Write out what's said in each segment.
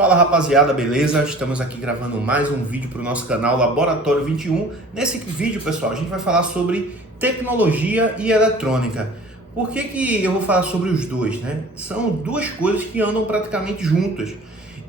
Fala rapaziada, beleza? Estamos aqui gravando mais um vídeo para o nosso canal Laboratório 21. Nesse vídeo, pessoal, a gente vai falar sobre tecnologia e eletrônica. Por que eu vou falar sobre os dois, né? São duas coisas que andam praticamente juntas.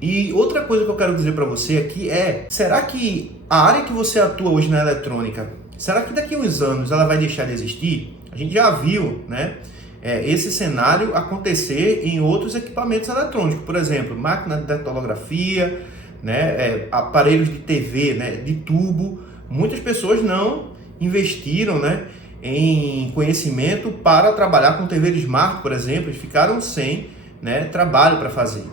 E outra coisa que eu quero dizer para você aqui é: será que a área que você atua hoje na eletrônica, será que daqui a uns anos ela vai deixar de existir? A gente já viu, né? Esse cenário acontecer em outros equipamentos eletrônicos, por exemplo, máquina de datilografia, né, aparelhos de TV, né, de tubo. Muitas pessoas não investiram, né, em conhecimento para trabalhar com TV de smart, por exemplo, e ficaram sem, né, trabalho para fazer.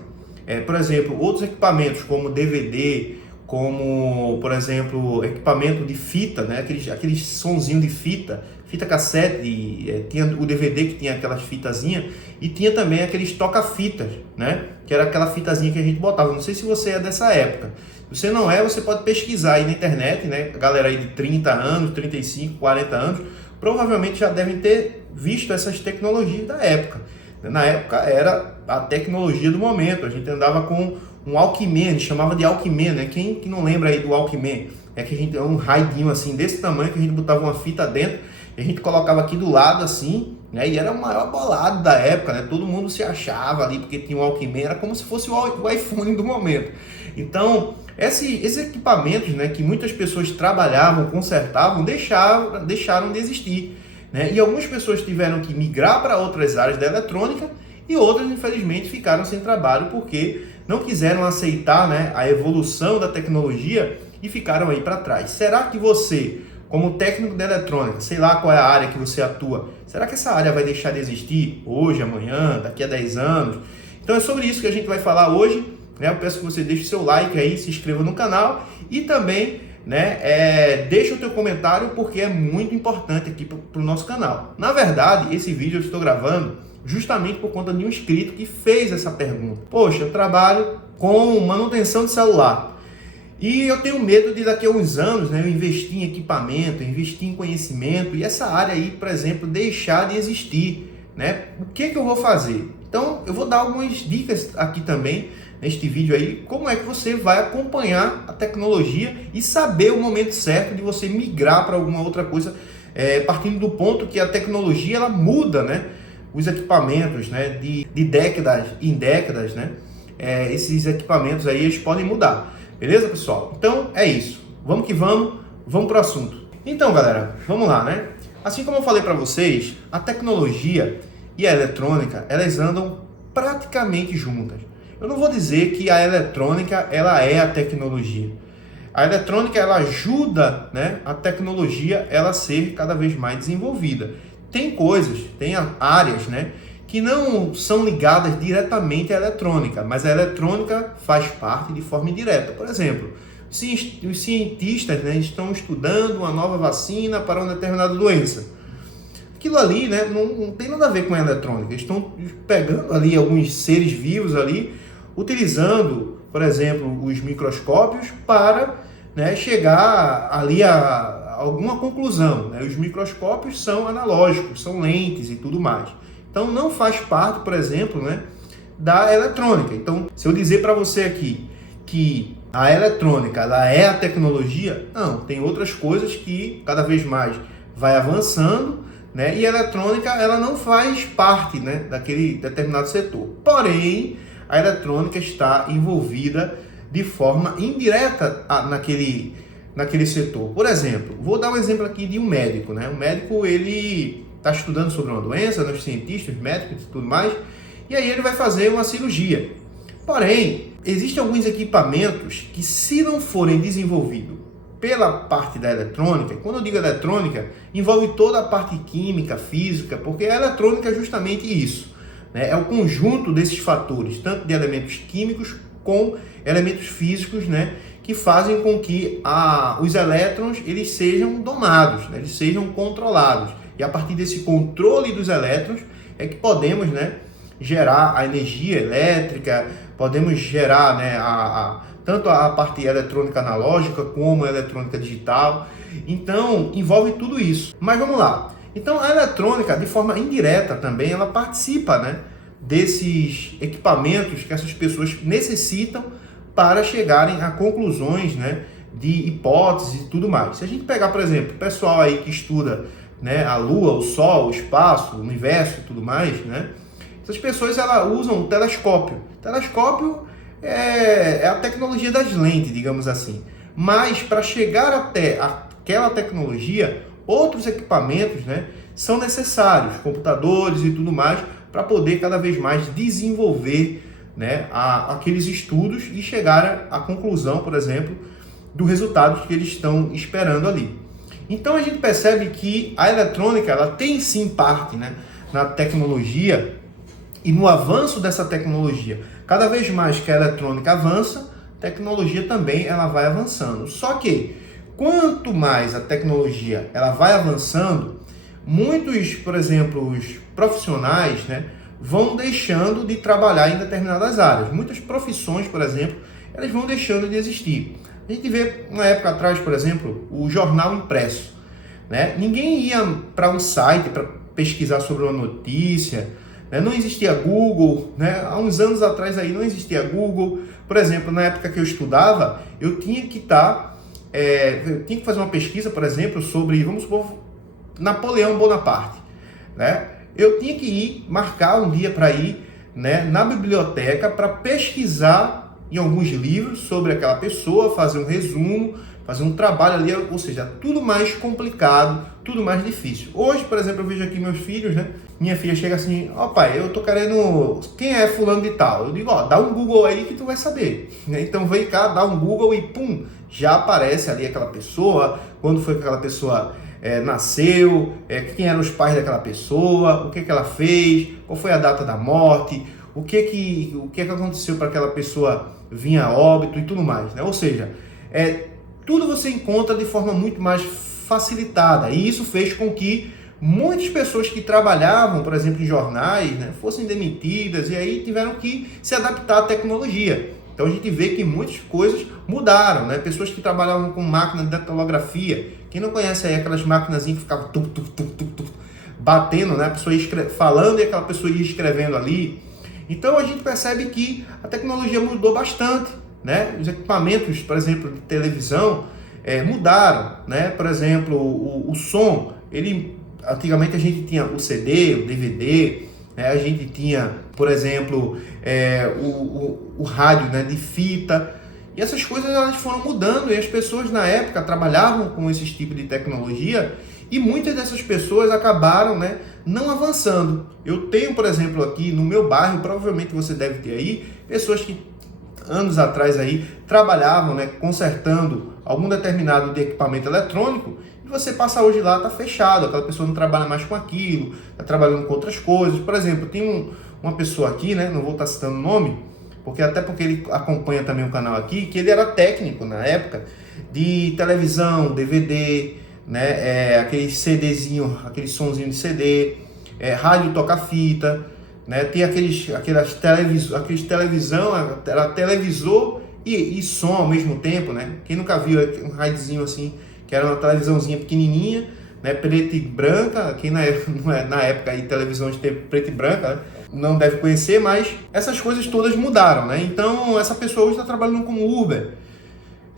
Por exemplo, outros equipamentos como DVD, como, por exemplo, equipamento de fita, né, aqueles sonzinho de fita cassete, tinha o DVD que tinha aquelas fitazinhas e tinha também aqueles toca-fitas, né, que era aquela fitazinha que a gente botava. Não sei se você é dessa época. Se você não é, você pode pesquisar aí na internet, né, a galera aí de 30 anos, 35, 40 anos, provavelmente já devem ter visto essas tecnologias da época. Na época era a tecnologia do momento, a gente andava com um Walkman, a gente chamava de Walkman, né? Quem que não lembra aí do Walkman? É que a gente um raidinho assim, desse tamanho, que a gente botava uma fita dentro, e a gente colocava aqui do lado assim, né? E era o maior bolado da época, né? Todo mundo se achava ali porque tinha um Walkman, era como se fosse o iPhone do momento. Então, esses equipamentos, né, que muitas pessoas trabalhavam, consertavam, deixaram de existir, né? E algumas pessoas tiveram que migrar para outras áreas da eletrônica e outras, infelizmente, ficaram sem trabalho porque não quiseram aceitar, né, a evolução da tecnologia e ficaram aí para trás. Será que você, como técnico de eletrônica, sei lá qual é a área que você atua, será que essa área vai deixar de existir hoje, amanhã, daqui a 10 anos? Então é sobre isso que a gente vai falar hoje, né? Eu peço que você deixe o seu like aí, se inscreva no canal e também, né, deixa o teu comentário, porque é muito importante aqui para o nosso canal. Na verdade, esse vídeo eu estou gravando justamente por conta de um inscrito que fez essa pergunta. Poxa, eu trabalho com manutenção de celular e eu tenho medo de daqui a uns anos, né, eu investir em equipamento, investir em conhecimento e essa área aí, por exemplo, deixar de existir, né? O que eu vou fazer? Então, eu vou dar algumas dicas aqui também neste vídeo aí, como é que você vai acompanhar a tecnologia e saber o momento certo de você migrar para alguma outra coisa, partindo do ponto que a tecnologia ela muda, né? Os equipamentos, né, de décadas em décadas, né, esses equipamentos aí eles podem mudar, beleza, pessoal? Então é isso, vamos que vamos para o assunto. Então, galera, vamos lá, né? Assim como eu falei para vocês, a tecnologia e a eletrônica elas andam praticamente juntas. Eu não vou dizer que a eletrônica ela é a tecnologia. A eletrônica ela ajuda, né, a tecnologia ela ser cada vez mais desenvolvida. Tem coisas, tem áreas, né, que não são ligadas diretamente à eletrônica, mas a eletrônica faz parte de forma indireta. Por exemplo, os cientistas, né, estão estudando uma nova vacina para uma determinada doença. Aquilo ali, né, não tem nada a ver com a eletrônica. Eles estão pegando ali alguns seres vivos ali, utilizando, por exemplo, os microscópios para, né, chegar ali a alguma conclusão, né? Os microscópios são analógicos, são lentes e tudo mais. Então não faz parte, por exemplo, né, da eletrônica. Então, se eu dizer para você aqui que a eletrônica ela é a tecnologia, não, tem outras coisas que cada vez mais vai avançando, né? E a eletrônica ela não faz parte, né, daquele determinado setor. Porém, a eletrônica está envolvida de forma indireta naquele setor. Por exemplo, vou dar um exemplo aqui de um médico, né? Um médico, ele está estudando sobre uma doença, né? Os cientistas, os médicos e tudo mais, e aí ele vai fazer uma cirurgia. Porém, existem alguns equipamentos que, se não forem desenvolvidos pela parte da eletrônica, quando eu digo eletrônica, envolve toda a parte química, física, porque a eletrônica é justamente isso, né? É o conjunto desses fatores, tanto de elementos químicos com elementos físicos, né, que fazem com que os elétrons eles sejam domados, né, eles sejam controlados. E a partir desse controle dos elétrons é que podemos, né, gerar a energia elétrica, podemos gerar, né, tanto a parte eletrônica analógica como a eletrônica digital. Então, envolve tudo isso. Mas vamos lá. Então, a eletrônica, de forma indireta também, ela participa, né, desses equipamentos que essas pessoas necessitam para chegarem a conclusões, né, de hipóteses e tudo mais. Se a gente pegar, por exemplo, o pessoal aí que estuda, né, a Lua, o Sol, o espaço, o universo e tudo mais, né, essas pessoas elas usam o telescópio. O telescópio é a tecnologia das lentes, digamos assim. Mas para chegar até aquela tecnologia, outros equipamentos, né, são necessários, computadores e tudo mais, para poder cada vez mais desenvolver, né, aqueles estudos e chegar à conclusão, por exemplo, do resultado que eles estão esperando ali. Então a gente percebe que a eletrônica ela tem sim parte, né, na tecnologia e no avanço dessa tecnologia. Cada vez mais que a eletrônica avança, a tecnologia também ela vai avançando. Só que quanto mais a tecnologia ela vai avançando, muitos, por exemplo, os profissionais, né, vão deixando de trabalhar em determinadas áreas. Muitas profissões, por exemplo, elas vão deixando de existir. A gente vê, uma época atrás, por exemplo, o jornal impresso, né? Ninguém ia para um site para pesquisar sobre uma notícia, né? Não existia Google, né? Há uns anos atrás aí não existia Google. Por exemplo, na época que eu estudava, eu tinha que fazer uma pesquisa, por exemplo, sobre, vamos supor, Napoleão Bonaparte, né? Eu tinha que marcar um dia para ir, né, na biblioteca para pesquisar em alguns livros sobre aquela pessoa, fazer um resumo, fazer um trabalho ali, ou seja, tudo mais complicado, tudo mais difícil. Hoje, por exemplo, eu vejo aqui meus filhos, né? Minha filha chega assim, ó pai, eu tô querendo, quem é fulano de tal? Eu digo, ó, dá um Google aí que tu vai saber. Então vem cá, dá um Google e pum, já aparece ali aquela pessoa, quando foi que aquela pessoa nasceu, quem eram os pais daquela pessoa, o que ela fez, qual foi a data da morte, o que aconteceu para aquela pessoa vir a óbito e tudo mais, né? Ou seja, tudo você encontra de forma muito mais facilitada, e isso fez com que muitas pessoas que trabalhavam, por exemplo, em jornais, né, fossem demitidas e aí tiveram que se adaptar à tecnologia. Então a gente vê que muitas coisas mudaram, né? Pessoas que trabalhavam com máquina de datilografia, quem não conhece aí aquelas maquinazinhas que ficavam batendo, né? A pessoa ia falando e aquela pessoa ia escrevendo ali. Então a gente percebe que a tecnologia mudou bastante, né? Os equipamentos, por exemplo, de televisão mudaram, né? Por exemplo, o som, antigamente a gente tinha o CD, o DVD, né? A gente tinha, por exemplo, o rádio, né, de fita, e essas coisas elas foram mudando e as pessoas na época trabalhavam com esses tipos de tecnologia e muitas dessas pessoas acabaram, né, não avançando. Eu tenho, por exemplo, aqui no meu bairro, provavelmente você deve ter aí, pessoas que anos atrás aí trabalhavam, né, consertando algum determinado de equipamento eletrônico, e você passa hoje lá, está fechado, aquela pessoa não trabalha mais com aquilo, está trabalhando com outras coisas. Por exemplo, tem uma pessoa aqui, né, não vou estar citando o nome, porque ele acompanha também o canal aqui, que ele era técnico na época de televisão, DVD, né, aquele CDzinho, aquele sonzinho de CD, rádio toca-fita, né, tem aqueles televisão, era televisor e som ao mesmo tempo, né? Quem nunca viu um radiozinho assim, que era uma televisãozinha pequenininha, né, preta e branca, quem na época aí televisão de tempo preta e branca, né, não deve conhecer, mas essas coisas todas mudaram, né? Então essa pessoa hoje está trabalhando como Uber,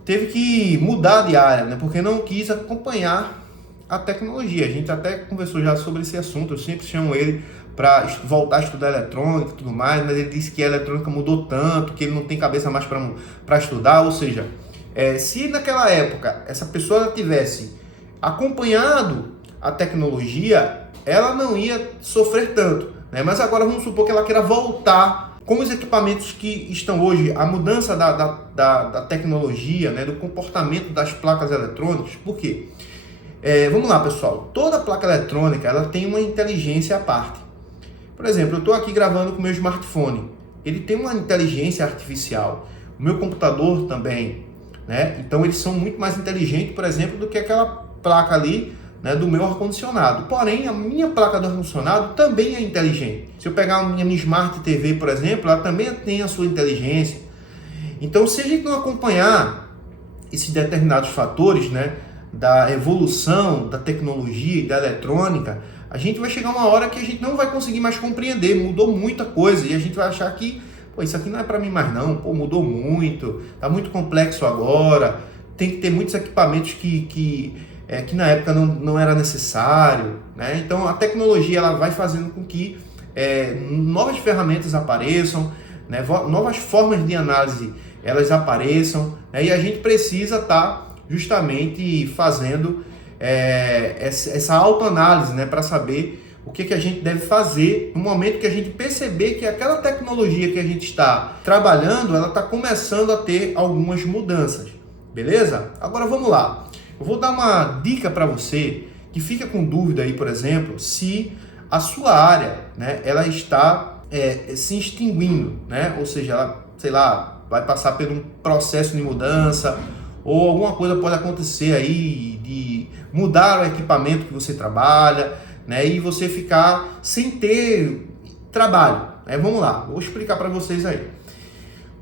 teve que mudar de área, né, porque não quis acompanhar a tecnologia. A gente até conversou já sobre esse assunto, eu sempre chamo ele para voltar a estudar eletrônica e tudo mais, mas ele disse que a eletrônica mudou tanto, que ele não tem cabeça mais para estudar, ou seja, se naquela época essa pessoa tivesse acompanhado a tecnologia, ela não ia sofrer tanto, né? Mas agora vamos supor que ela queira voltar com os equipamentos que estão hoje, a mudança da tecnologia, né, do comportamento das placas eletrônicas. Por quê? Vamos lá, pessoal, toda placa eletrônica ela tem uma inteligência à parte. Por exemplo, eu estou aqui gravando com o meu smartphone, ele tem uma inteligência artificial, o meu computador também, né? Então eles são muito mais inteligentes, por exemplo, do que aquela placa ali, né, do meu ar-condicionado. Porém, a minha placa do ar-condicionado também é inteligente. Se eu pegar a minha Smart TV, por exemplo, ela também tem a sua inteligência. Então, se a gente não acompanhar esses determinados fatores, né, da evolução da tecnologia e da eletrônica, a gente vai chegar uma hora que a gente não vai conseguir mais compreender, mudou muita coisa, e a gente vai achar que pô, isso aqui não é para mim mais não, pô, mudou muito, tá muito complexo agora, tem que ter muitos equipamentos que na época não era necessário, né? Então a tecnologia ela vai fazendo com que novas ferramentas apareçam, né? Novas formas de análise elas apareçam, né? E a gente precisa estar justamente fazendo essa autoanálise, né? Para saber o que a gente deve fazer no momento que a gente perceber que aquela tecnologia que a gente está trabalhando, ela está começando a ter algumas mudanças, beleza? Agora vamos lá. Eu vou dar uma dica para você que fica com dúvida aí, por exemplo, se a sua área, né, ela está se extinguindo, né? Ou seja, ela, sei lá, vai passar por um processo de mudança ou alguma coisa pode acontecer aí de mudar o equipamento que você trabalha, né, e você ficar sem ter trabalho. Vamos lá, vou explicar para vocês aí.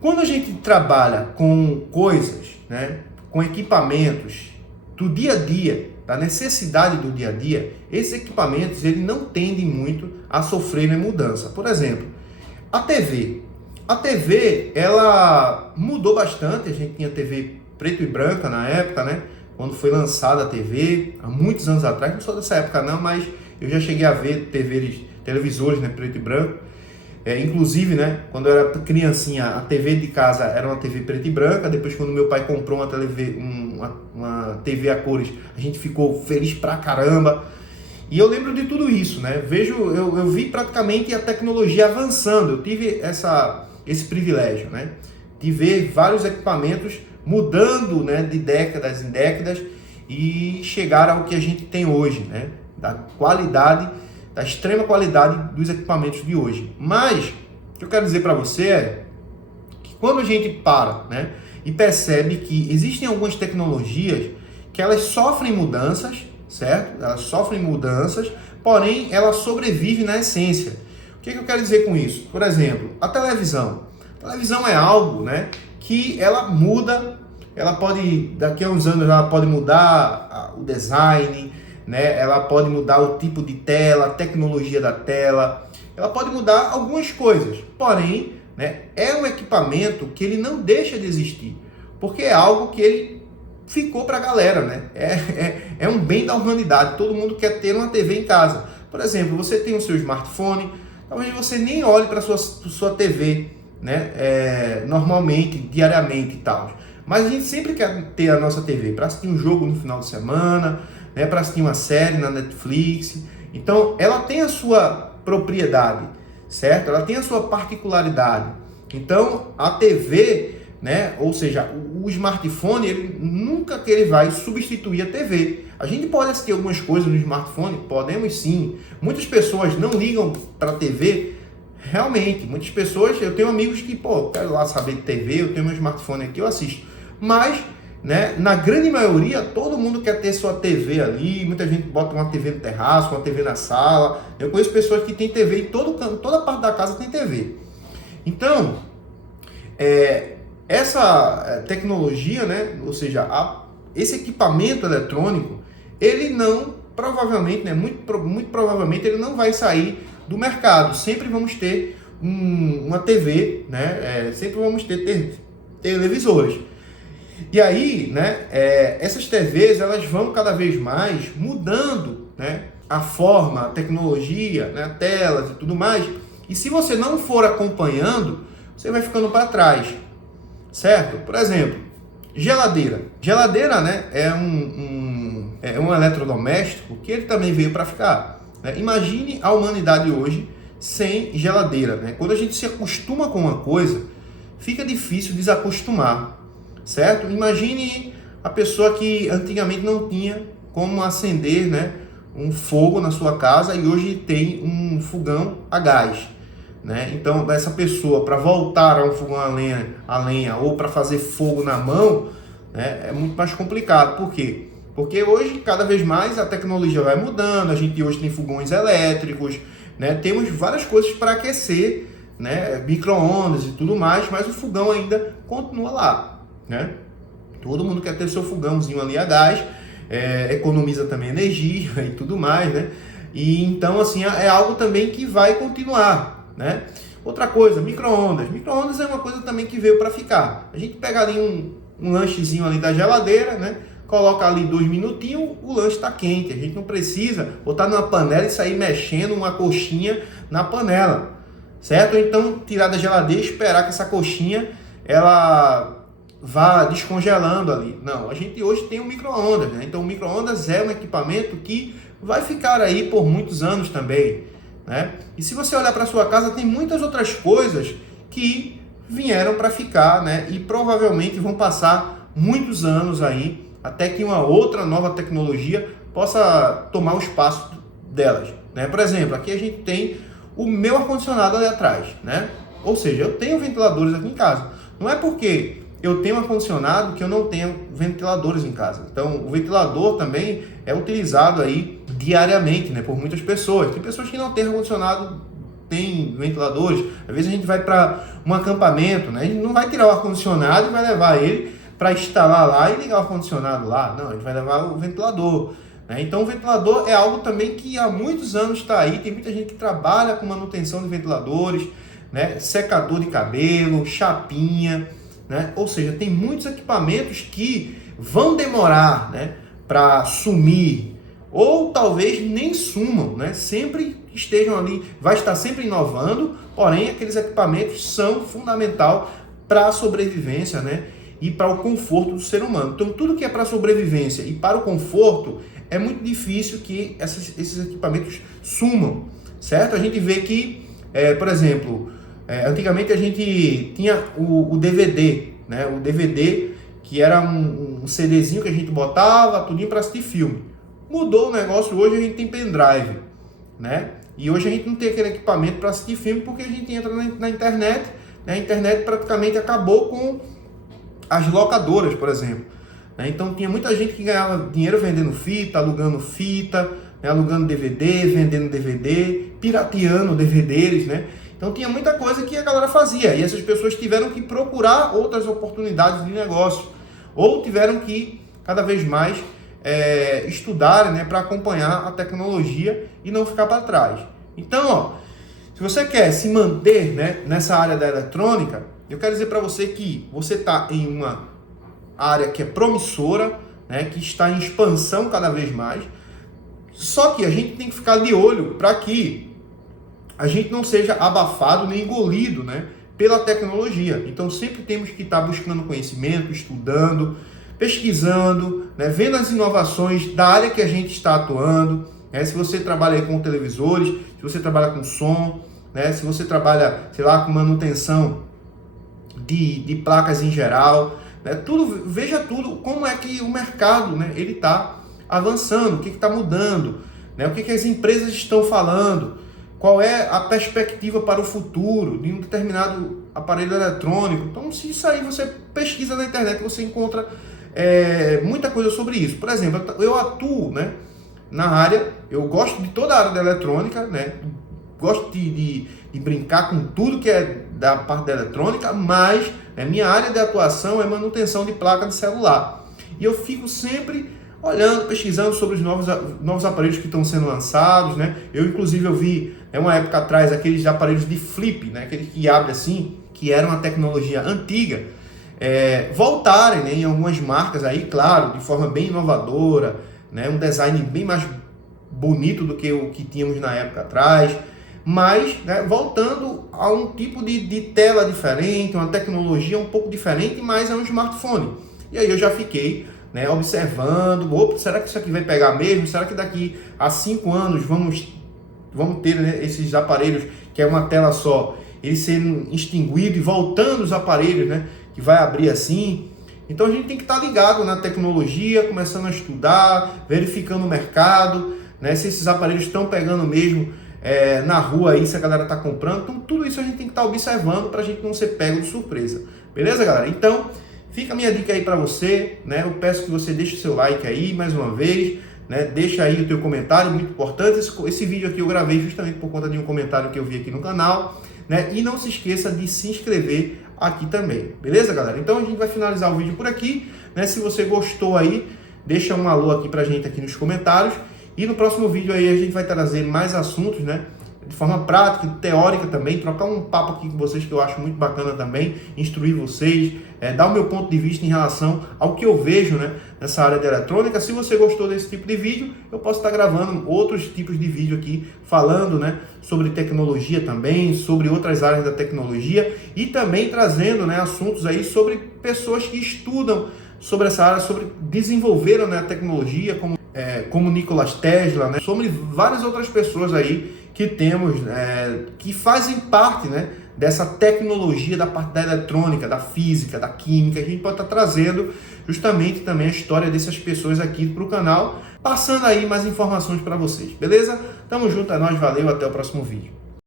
Quando a gente trabalha com coisas, né, com equipamentos do dia a dia, da necessidade do dia a dia, esses equipamentos eles não tendem muito a sofrer mudança. Por exemplo, a TV. A TV, ela mudou bastante, a gente tinha TV preto e branca na época, né? Quando foi lançada a TV, há muitos anos atrás, não sou dessa época não, mas eu já cheguei a ver televisores, né, preto e branco. Inclusive, né, quando eu era criancinha, a TV de casa era uma TV preta e branca. Depois, quando meu pai comprou uma TV a cores, a gente ficou feliz pra caramba. E eu lembro de tudo isso, né? Eu vi praticamente a tecnologia avançando. Eu tive esse privilégio, né, de ver vários equipamentos mudando, né, de décadas em décadas e chegar ao que a gente tem hoje, né? Da extrema qualidade dos equipamentos de hoje. Mas o que eu quero dizer para você é que quando a gente para, né, e percebe que existem algumas tecnologias que elas sofrem mudanças, certo? Elas sofrem mudanças, porém elas sobrevivem na essência. O que eu quero dizer com isso? Por exemplo, a televisão. A televisão é algo, né, que ela muda, ela pode, daqui a uns anos ela pode mudar o design, né? Ela pode mudar o tipo de tela, a tecnologia da tela, ela pode mudar algumas coisas, porém, né, é um equipamento que ele não deixa de existir, porque é algo que ele ficou para a galera, né? É um bem da humanidade, todo mundo quer ter uma TV em casa. Por exemplo, você tem o seu smartphone, talvez você nem olhe para sua TV, né? Normalmente, diariamente e tal, mas a gente sempre quer ter a nossa TV para assistir um jogo no final de semana, né, para assistir uma série na Netflix. Então, ela tem a sua propriedade, certo? Ela tem a sua particularidade. Então, a TV, né, ou seja, o smartphone, ele nunca que ele vai substituir a TV. A gente pode assistir algumas coisas no smartphone? Podemos sim. Muitas pessoas não ligam para a TV, realmente. Muitas pessoas, eu tenho amigos que, quero lá saber de TV, eu tenho meu smartphone aqui, eu assisto. Mas, né, na grande maioria, todo mundo quer ter sua TV ali, muita gente bota uma TV no terraço, uma TV na sala. Eu conheço pessoas que têm TV em toda parte da casa tem TV. Então, essa tecnologia, né, ou seja, esse equipamento eletrônico, ele não, provavelmente, né, muito provavelmente, ele não vai sair do mercado. Sempre vamos ter uma TV, né, sempre vamos ter televisores. E aí, né, essas TVs, elas vão cada vez mais mudando, né, a forma, a tecnologia, né, telas e tudo mais. E se você não for acompanhando, você vai ficando para trás, certo? Por exemplo, geladeira. Geladeira, né, é um eletrodoméstico que ele também veio para ficar, né? Imagine a humanidade hoje sem geladeira, né? Quando a gente se acostuma com uma coisa, fica difícil desacostumar. Certo? Imagine a pessoa que antigamente não tinha como acender, né, um fogo na sua casa e hoje tem um fogão a gás, né? Então, essa pessoa, para voltar a um fogão a lenha ou para fazer fogo na mão, né, é muito mais complicado. Por quê? Porque hoje, cada vez mais, a tecnologia vai mudando, a gente hoje tem fogões elétricos, né? Temos várias coisas para aquecer, né, micro-ondas e tudo mais, mas o fogão ainda continua lá, né? Todo mundo quer ter seu fogãozinho ali a gás, economiza também energia e tudo mais, né? E então, assim, é algo também que vai continuar, né? Outra coisa, micro-ondas. Micro-ondas é uma coisa também que veio para ficar. A gente pega ali um lanchezinho ali da geladeira, né? Coloca ali 2 minutinhos, o lanche está quente. A gente não precisa botar numa panela e sair mexendo uma coxinha na panela, certo? Ou então tirar da geladeira e esperar que essa coxinha ela vá descongelando ali. Não, a gente hoje tem o micro-ondas, né? Então o micro-ondas é um equipamento que vai ficar aí por muitos anos também, né? E se você olhar para sua casa, tem muitas outras coisas que vieram para ficar, né? E provavelmente vão passar muitos anos aí até que uma outra nova tecnologia possa tomar o espaço delas, né? Por exemplo, aqui a gente tem o meu ar-condicionado ali atrás, né? Ou seja, eu tenho ventiladores aqui em casa. Não é porque eu tenho ar-condicionado que eu não tenho ventiladores em casa. Então, o ventilador também é utilizado aí diariamente, né, por muitas pessoas. Tem pessoas que não têm ar-condicionado, tem ventiladores. Às vezes a gente vai para um acampamento, né, a gente não vai tirar o ar-condicionado e vai levar ele para instalar lá e ligar o ar-condicionado lá. Não, a gente vai levar o ventilador, né? Então, o ventilador é algo também que há muitos anos está aí. Tem muita gente que trabalha com manutenção de ventiladores, né, secador de cabelo, chapinha, né? Ou seja, tem muitos equipamentos que vão demorar, né, para sumir, ou talvez nem sumam, né? Sempre estejam ali, vai estar sempre inovando, porém aqueles equipamentos são fundamental para a sobrevivência, né, e para o conforto do ser humano. Então tudo que é para a sobrevivência e para o conforto é muito difícil que esses equipamentos sumam, certo? A gente vê que, por exemplo, antigamente a gente tinha o DVD, né? O DVD que era um CDzinho que a gente botava tudinho para assistir filme. Mudou o negócio, hoje a gente tem pendrive, né? E hoje a gente não tem aquele equipamento para assistir filme porque a gente entra na internet, né? A internet praticamente acabou com as locadoras, por exemplo, né? Então tinha muita gente que ganhava dinheiro vendendo fita, alugando fita, né? Alugando DVD, vendendo DVD, pirateando DVDs, né? Então tinha muita coisa que a galera fazia e essas pessoas tiveram que procurar outras oportunidades de negócio ou tiveram que cada vez mais estudarem, né, para acompanhar a tecnologia e não ficar para trás. Então, ó, se você quer se manter, né, nessa área da eletrônica, eu quero dizer para você que você está em uma área que é promissora, né, que está em expansão cada vez mais, só que a gente tem que ficar de olho para que a gente não seja abafado nem engolido, né, pela tecnologia. Então sempre temos que estar buscando conhecimento, estudando, pesquisando, né, vendo as inovações da área que a gente está atuando, né? Se você trabalha aí com televisores, se você trabalha com som, né, se você trabalha, sei lá, com manutenção de placas em geral, né, tudo, veja tudo, como é que o mercado, né, ele está avançando, o que está mudando, né, o que as empresas estão falando, qual é a perspectiva para o futuro de um determinado aparelho eletrônico. Então, se isso aí você pesquisa na internet, você encontra muita coisa sobre isso. Por exemplo, eu atuo, né, na área, eu gosto de toda a área da eletrônica, né, gosto de brincar com tudo que é da parte da eletrônica, mas minha área de atuação é manutenção de placa de celular. E eu fico sempre olhando, pesquisando sobre os novos aparelhos que estão sendo lançados, né? Eu, inclusive, eu vi, uma época atrás, aqueles aparelhos de flip, né? Aqueles que abrem assim, que era uma tecnologia antiga, voltarem, né, em algumas marcas aí, claro, de forma bem inovadora, né? Um design bem mais bonito do que o que tínhamos na época atrás, mas, né, voltando a um tipo de tela diferente, uma tecnologia um pouco diferente, mas é um smartphone. E aí eu já fiquei, né, observando, será que isso aqui vai pegar mesmo? Será que daqui a 5 anos vamos ter, né, esses aparelhos que é uma tela só, eles sendo extinguidos e voltando os aparelhos, né, que vai abrir assim? Então a gente tem que estar ligado na tecnologia, começando a estudar, verificando o mercado, né, se esses aparelhos estão pegando mesmo na rua aí, se a galera está comprando. Então tudo isso a gente tem que estar observando para a gente não ser pego de surpresa. Beleza, galera? Então fica a minha dica aí para você, né? Eu peço que você deixe o seu like aí, mais uma vez, né? Deixa aí o teu comentário, muito importante. Esse vídeo aqui eu gravei justamente por conta de um comentário que eu vi aqui no canal, né? E não se esqueça de se inscrever aqui também, beleza, galera? Então a gente vai finalizar o vídeo por aqui, né? Se você gostou aí, deixa um alô aqui pra gente aqui nos comentários. E no próximo vídeo aí a gente vai trazer mais assuntos, né, de forma prática e teórica também, trocar um papo aqui com vocês que eu acho muito bacana também, instruir vocês, dar o meu ponto de vista em relação ao que eu vejo, né, nessa área de eletrônica. Se você gostou desse tipo de vídeo, eu posso estar gravando outros tipos de vídeo aqui, falando, né, sobre tecnologia também, sobre outras áreas da tecnologia e também trazendo, né, assuntos aí sobre pessoas que estudam sobre essa área, sobre desenvolveram, né, a tecnologia, como Nikola Tesla, né, sobre várias outras pessoas aí que temos, que fazem parte, né, dessa tecnologia da parte da eletrônica, da física, da química. A gente pode estar trazendo justamente também a história dessas pessoas aqui para o canal, passando aí mais informações para vocês, beleza? Tamo junto, é nóis, valeu, até o próximo vídeo.